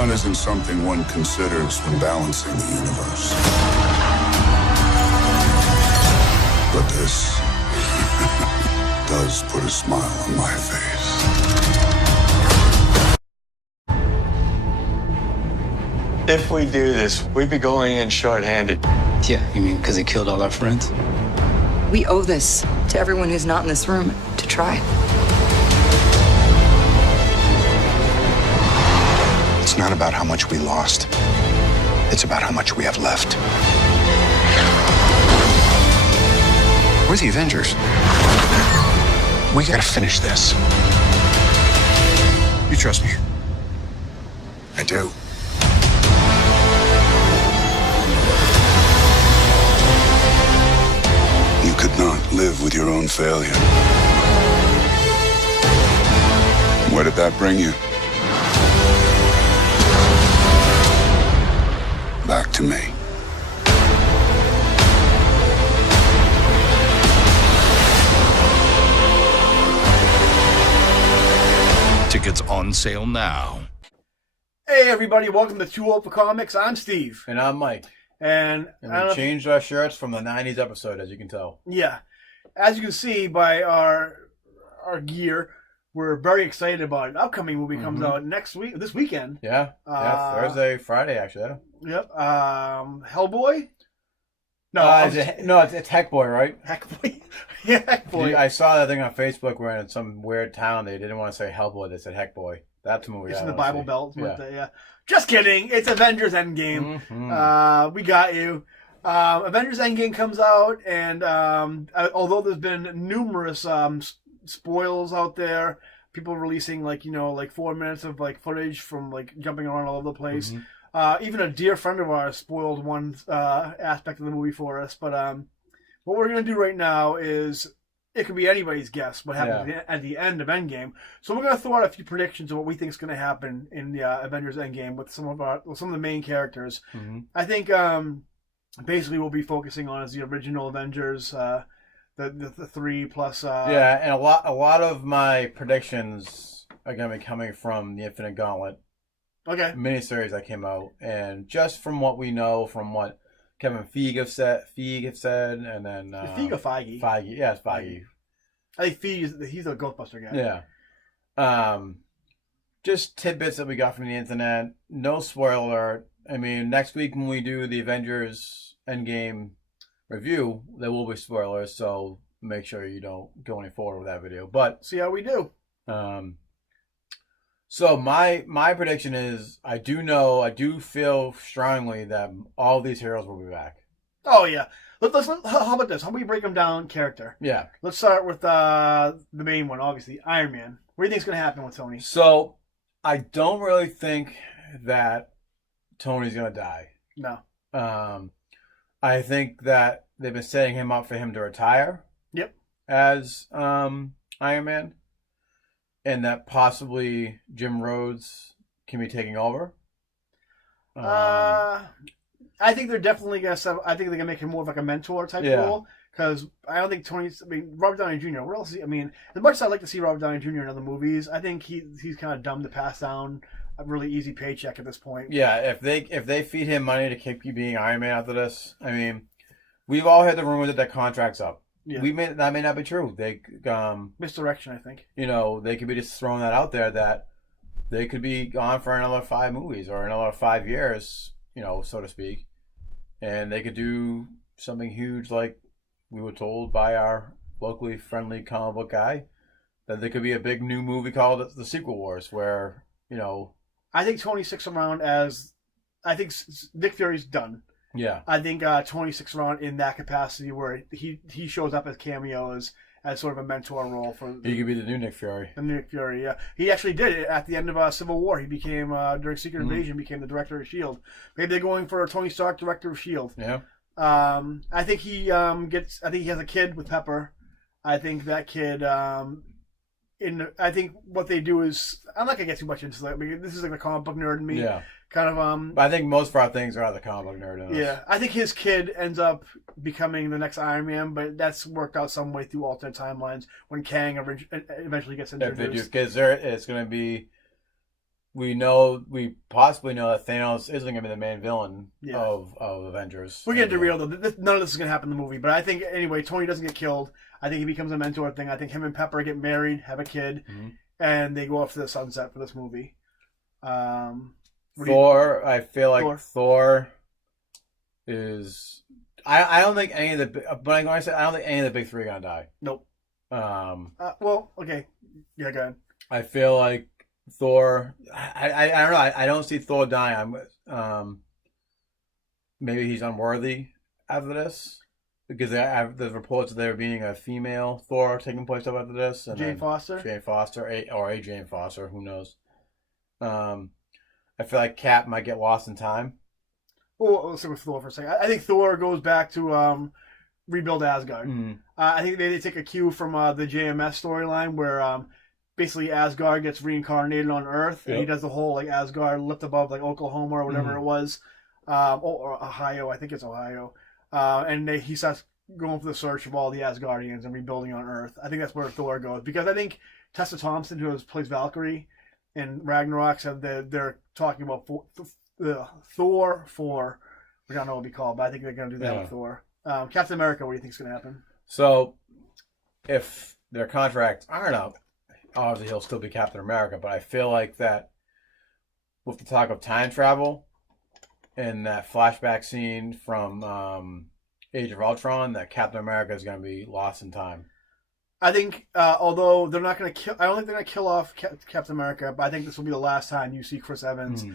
Fun isn't something one considers when balancing the universe. But this does put a smile on my face. If we do this, we'd be going in short-handed. Yeah, you mean because he killed all our friends? We owe this to everyone who's not in this room to try. It's not about how much we lost. It's about how much we have left. We're the Avengers. We gotta finish this. You trust me? I do. You could not live with your own failure. Where did that bring you? Back to me. Tickets on sale now. Hey everybody, welcome to Too Old for Comics. I'm Steve. And I'm Mike. And we changed our shirts from the 90s episode, as you can tell. Yeah. As you can see by our gear, we're very excited about an upcoming movie comes out this weekend. Yeah. Thursday, Friday, actually. Yep. Hellboy? No, it's Heckboy, right? Heckboy. Yeah, Heckboy. I saw that thing on Facebook where in some weird town they didn't want to say Hellboy, they said Heckboy. That's a movie. It's in the Bible Belt. Yeah. Just kidding. It's Avengers Endgame. We got you. Avengers Endgame comes out, and although there's been numerous spoils out there, people releasing 4 minutes of footage from jumping around all over the place. Even a dear friend of ours spoiled one aspect of the movie for us. But what we're going to do right now is, it could be anybody's guess what happens at the end of Endgame. So we're going to throw out a few predictions of what we think is going to happen in the Avengers Endgame with some of the main characters. I think basically we'll be focusing on is the original Avengers, the three plus. And a lot of my predictions are going to be coming from the Infinite Gauntlet. Okay. Miniseries that came out, and just from what we know, from what Kevin Feige have said, and then Feige or Feige? Feige, yeah, it's Feige. I think he's a Ghostbuster guy. Yeah. Just tidbits that we got from the internet. No spoiler. I mean, next week when we do the Avengers Endgame review, there will be spoilers, so make sure you don't go any forward with that video. But see how we do. So my prediction is, I do feel strongly that all these heroes will be back. Oh yeah. How about this? How about we break them down character? Yeah. Let's start with the main one, obviously, Iron Man. What do you think is going to happen with Tony? So I don't really think that Tony's going to die. No. I think that they've been setting him up for him to retire. Yep. As Iron Man. And that possibly Jim Rhodes can be taking over. I think they're definitely gonna. I think they're gonna make him more of a mentor type role, because I don't think Tony's. I mean, Robert Downey Jr. What else? I mean, as much as I'd like to see Robert Downey Jr. in other movies, I think he's kind of dumb to pass down a really easy paycheck at this point. Yeah, if they feed him money to keep being Iron Man after this, I mean, we've all heard the rumor that that contract's up. Yeah. That may not be true. They misdirection, I think. They could be just throwing that out there that they could be gone for another 5 movies or another 5 years, so to speak, and they could do something huge, like we were told by our locally friendly comic book guy, that there could be a big new movie called The Secret Wars, where I think Tony sticks around as, I think Nick Fury's done. Yeah, I think Tony sticks around in that capacity where he shows up as cameos as sort of a mentor role for. He could be the new Nick Fury. The Nick Fury, yeah. He actually did it at the end of Civil War. He became during Secret Invasion, became the director of Shield. Maybe they're going for Tony Stark, director of Shield. Yeah. I think he I think he has a kid with Pepper. I think that kid. I think what they do is, I'm not gonna get too much into that. This is like the comic book nerd in me. Yeah. Kind of. But I think most of our things are the comic book nerd in us. Yeah. I think his kid ends up becoming the next Iron Man, but that's worked out some way through alternate timelines when Kang eventually gets introduced. If they do, because it's going to be we possibly know that Thanos isn't going to be the main villain of Avengers. We're getting real though. None of this is going to happen in the movie, but I think anyway, Tony doesn't get killed. I think he becomes a mentor thing. I think him and Pepper get married, have a kid, and they go off to the sunset for this movie. Thor, I feel like Thor is. I don't think any of the. But I'm going to say I don't think any of the big three are going to die. Nope. Well, okay. Yeah, go ahead. I feel like Thor. I don't know. I don't see Thor dying. Maybe he's unworthy after this because there's reports of there being a female Thor taking place up after this. And Jane Foster, or a Jane Foster. Who knows? I feel like Cap might get lost in time. Well, let's stick with Thor for a second. I think Thor goes back to rebuild Asgard. I think they take a cue from the JMS storyline where basically Asgard gets reincarnated on Earth, and he does the whole like Asgard lift above like Oklahoma or whatever it was, or Ohio. I think it's Ohio, and he starts going for the search of all the Asgardians and rebuilding on Earth. I think that's where Thor goes because I think Tessa Thompson, who plays Valkyrie in Ragnarok, said that they're talking about Thor 4. We don't know what it'll be called, but I think they're going to do that with Thor. Captain America, what do you think is going to happen? So, if their contracts aren't up, obviously he'll still be Captain America, but I feel like that with the talk of time travel and that flashback scene from Age of Ultron, that Captain America is going to be lost in time. I think, although they're not going to kill, I don't think they're going to kill off Captain America, but I think this will be the last time you see Chris Evans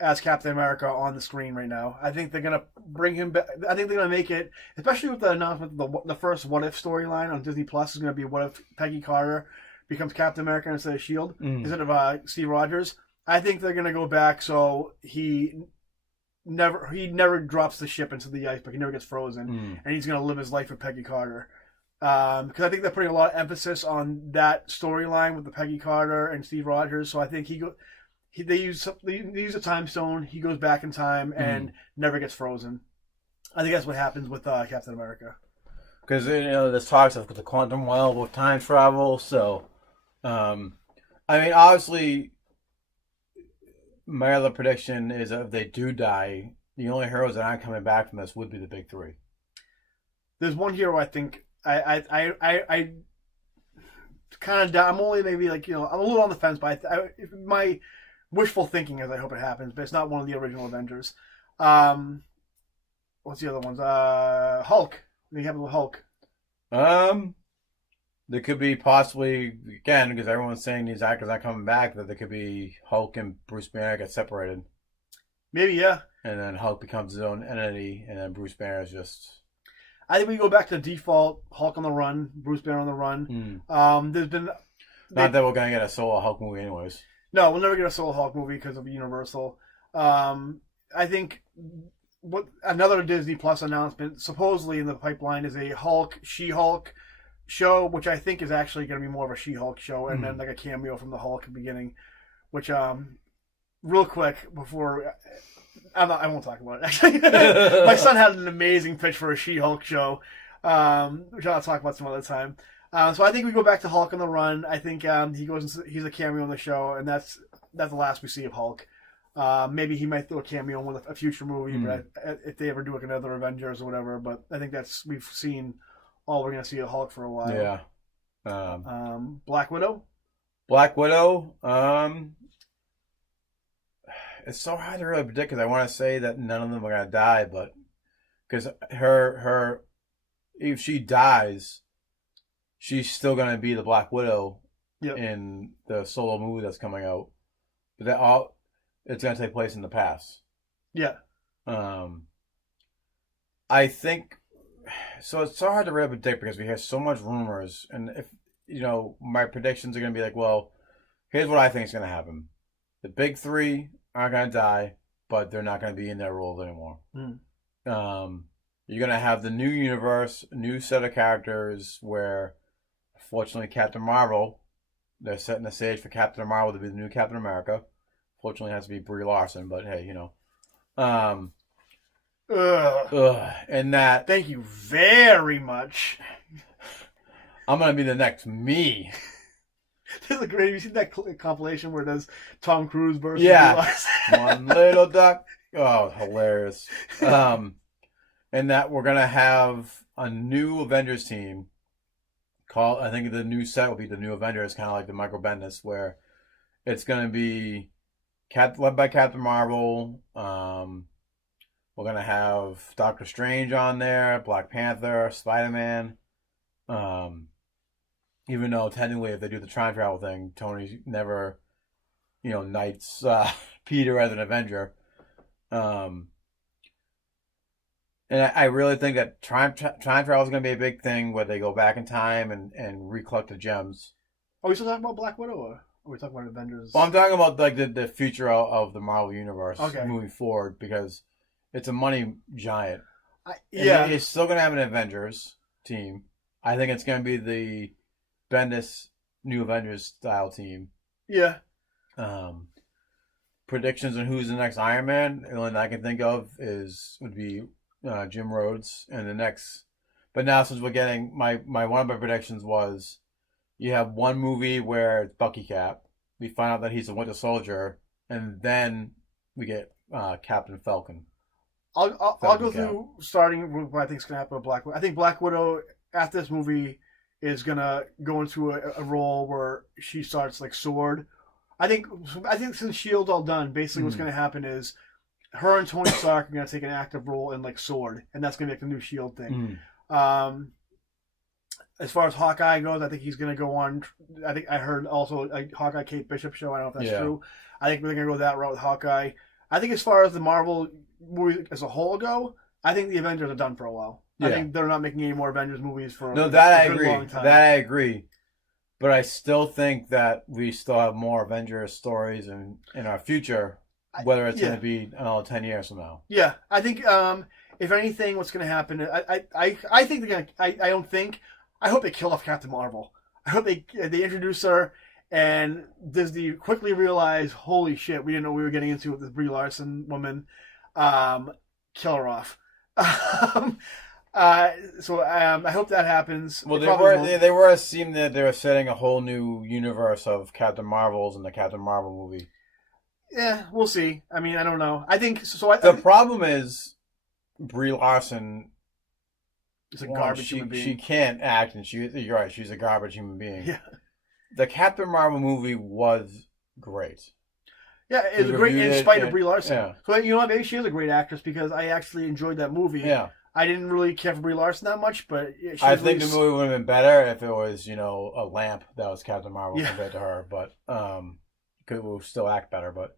as Captain America on the screen right now. I think they're going to bring him back. I think they're going to make it, especially with the announcement, the first What If storyline on Disney Plus is going to be what if Peggy Carter becomes Captain America instead of S.H.I.E.L.D., instead of Steve Rogers. I think they're going to go back so he never drops the ship into the ice, but he never gets frozen, and he's going to live his life with Peggy Carter. Because I think they're putting a lot of emphasis on that storyline with the Peggy Carter and Steve Rogers. So I think they use a time stone. He goes back in time and never gets frozen. I think that's what happens with Captain America. Because there's talks of the quantum realm with time travel. So, I mean, obviously, my other prediction is that if they do die, the only heroes that aren't coming back from this would be the big three. There's one hero I think I kind of I'm only maybe like I'm a little on the fence, but my wishful thinking is I hope it happens, but it's not one of the original Avengers. What's the other ones? Hulk. What happened with Hulk? There could be possibly, again, because everyone's saying these actors aren't coming back, that there could be Hulk and Bruce Banner get separated. Maybe, yeah. And then Hulk becomes his own entity, and then Bruce Banner is just... I think we go back to default, Hulk on the run, Bruce Banner on the run. There's been... Not that we're going to get a solo Hulk movie anyways. No, we'll never get a solo Hulk movie because of Universal. I think what another Disney Plus announcement, supposedly in the pipeline, is a Hulk, She-Hulk show, which I think is actually going to be more of a She-Hulk show, and then like a cameo from the Hulk at the beginning, which, real quick, before... I won't talk about it, actually. My son had an amazing pitch for a She-Hulk show, which I'll talk about some other time. So I think we go back to Hulk on the run. I think he's a cameo on the show, and that's the last we see of Hulk. Maybe he might throw a cameo in with a future movie, but if they ever do like another Avengers or whatever. But I think we've seen all we're going to see of Hulk for a while. Yeah. Black Widow? Black Widow, it's so hard to really predict because I want to say that none of them are going to die, but because her if she dies, she's still going to be the Black Widow in the solo movie that's coming out. But it's going to take place in the past. Yeah. I think so. It's so hard to really predict because we hear so much rumors, and if my predictions are going to be like, well, here's what I think is going to happen: the big three aren't going to die, but they're not going to be in their roles anymore. You're going to have the new universe, new set of characters where, fortunately, Captain Marvel, they're setting the stage for Captain Marvel to be the new Captain America. Fortunately, it has to be Brie Larson, but hey, and that... Thank you very much. I'm going to be the next me. There's a great. Have you seen that compilation where there's Tom Cruise versus Yeah. Brie One little duck. Oh, hilarious. And that we're gonna have a new Avengers team called. I think the new set will be the new Avengers, kind of like the Michael Bendis, where it's gonna be led by Captain Marvel. We're gonna have Doctor Strange on there, Black Panther, Spider-Man. Even though technically, if they do the time travel thing, Tony never, knights Peter as an Avenger. And I really think that time travel is going to be a big thing, where they go back in time and recollect the gems. Are we still talking about Black Widow, or are we talking about Avengers? Well, I'm talking about like the future of the Marvel Universe Okay. moving forward, because it's a money giant. Yeah. It's still going to have an Avengers team. I think it's going to be the Bendis new Avengers style team. Yeah. Predictions on who's the next Iron Man, the only thing I can think of would be Jim Rhodes and the next. But now, since we're getting one of my predictions was, you have one movie where it's Bucky Cap. We find out that he's a Winter Soldier, and then we get Captain Falcon. I'll go through starting with what I think is going to happen with Black Widow. I think Black Widow after this movie is going to go into a role where she starts like Sword. I think since Shield's all done, basically what's going to happen is her and Tony Stark are going to take an active role in like Sword, and that's going to be like the new Shield thing. As far as Hawkeye goes, I think he's going to go on. I think I heard also a Hawkeye Kate Bishop show. I don't know if that's true. I think we're going to go that route with Hawkeye. I think as far as the Marvel movies as a whole go, I think the Avengers are done for a while. Yeah. I think they're not making any more Avengers movies for a I good agree. long time. That I agree. But I still think that we still have more Avengers stories in our future, whether it's going to be another 10 years from now. Yeah, I think if anything, what's going to happen? I think they're going to. I hope they kill off Captain Marvel. I hope they introduce her, and Disney quickly realize, holy shit, we didn't know we were getting into with this Brie Larson woman. Kill her off. So I hope that happens. Well, they were seeming that they were setting a whole new universe of Captain Marvels in the Captain Marvel movie. Yeah, we'll see. I mean, I don't know. I think so. The problem is Brie Larson. It's a garbage human being. She can't act, and you're right. She's a garbage human being. Yeah. The Captain Marvel movie was great. Yeah, it was great in spite of Brie Larson. Yeah. So you know what? Maybe she is a great actress because I actually enjoyed that movie. Yeah. I didn't really care for Brie Larson that much, but I think the movie would have been better if it was, a lamp that was Captain Marvel compared to her. But could still act better. But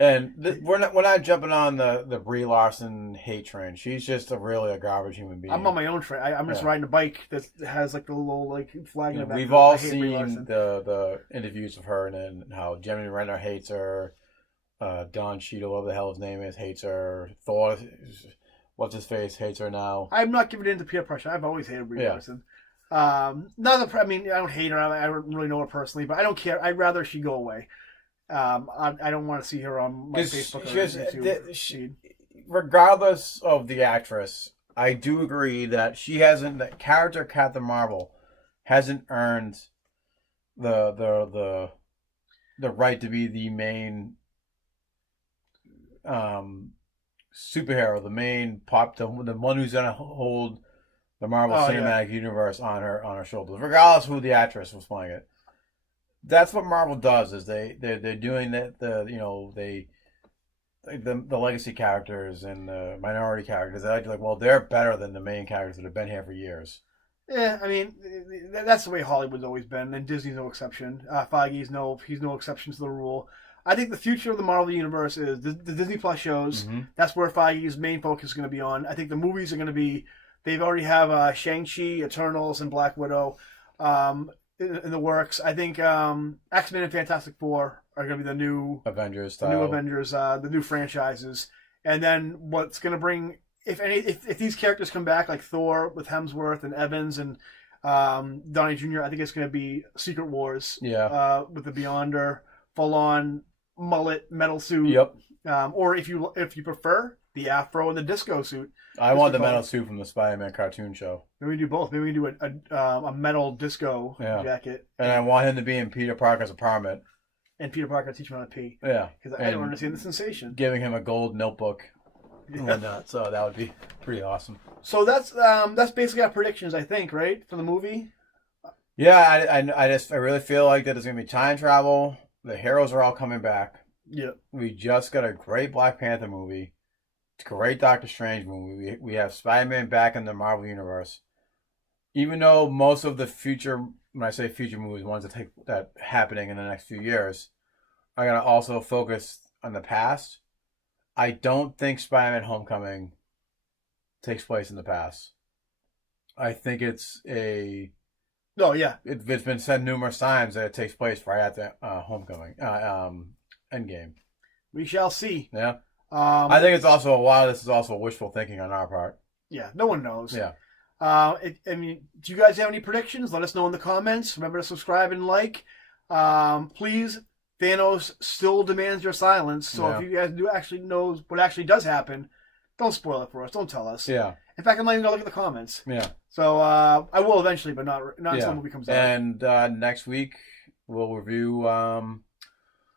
we're not jumping on the Brie Larson hate train. She's just really a garbage human being. I'm on my own train. I'm just riding a bike that has like the little flag in the back. We've all seen the interviews of her and how Jeremy Renner hates her. Don Cheadle, whatever the hell his name is, hates her. Thor. What's his face hates her now. I'm not giving in to peer pressure. I've always hated Brie Larson. I don't hate her. I don't really know her personally, but I don't care. I'd rather she go away. I don't want to see her on my Facebook or YouTube. Regardless of the actress, I do agree that the character Captain Marvel hasn't earned the right to be the main superhero, the main the one who's gonna hold the Marvel Cinematic Universe on her shoulders, regardless of who the actress was playing it. That's what Marvel does. Is they're doing that the legacy characters and the minority characters. They're better than the main characters that have been here for years. Yeah, I mean that's the way Hollywood's always been, and Disney's no exception. Feige's no exception to the rule. I think the future of the Marvel Universe is the Disney Plus shows. Mm-hmm. That's where Feige's main focus is going to be on. I think the movies are going to be. They already have Shang-Chi, Eternals, and Black Widow in the works. I think X-Men and Fantastic Four are going to be the new Avengers, the new franchises. And then what's going to bring, if these characters come back, like Thor with Hemsworth and Evans and Downey Jr., I think it's going to be Secret Wars. Yeah. With the Beyonder full-on mullet metal suit. Yep. Or if you prefer, the afro and the disco suit. I want the metal suit from the Spider-Man cartoon show. Maybe we do both. Maybe we do a metal disco jacket. And I want him to be in Peter Parker's apartment. And Peter Parker teach him how to pee. Yeah. Because I don't understand the sensation. Giving him a gold notebook and whatnot. So that would be pretty awesome. So that's basically our predictions, I think, right? For the movie? Yeah, I really feel like that there's going to be time travel. The heroes are all coming back. Yeah. We just got a great Black Panther movie. It's a great Doctor Strange movie. We have Spider-Man back in the Marvel Universe. Even though most of the future, when I say future movies, ones that happening in the next few years, are going to also focus on the past. I don't think Spider-Man Homecoming takes place in the past. I think it's a... Oh, yeah. It's been said numerous times that it takes place right after Homecoming, Endgame. We shall see. Yeah. I think it's also a lot of this is also wishful thinking on our part. Yeah, no one knows. Yeah. I mean, do you guys have any predictions? Let us know in the comments. Remember to subscribe and like. Please, Thanos still demands your silence. So if you guys do actually know what actually does happen, don't spoil it for us. Don't tell us. Yeah. In fact, I'm not even gonna look at the comments. Yeah. So I will eventually, but not until the movie comes out. And next week we'll review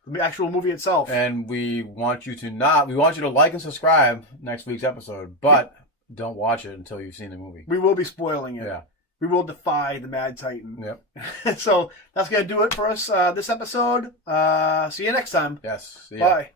the actual movie itself. And we want you to like and subscribe next week's episode, but don't watch it until you've seen the movie. We will be spoiling it. Yeah. We will defy the Mad Titan. Yep. So that's gonna do it for us this episode. See you next time. Yes. See ya. Bye.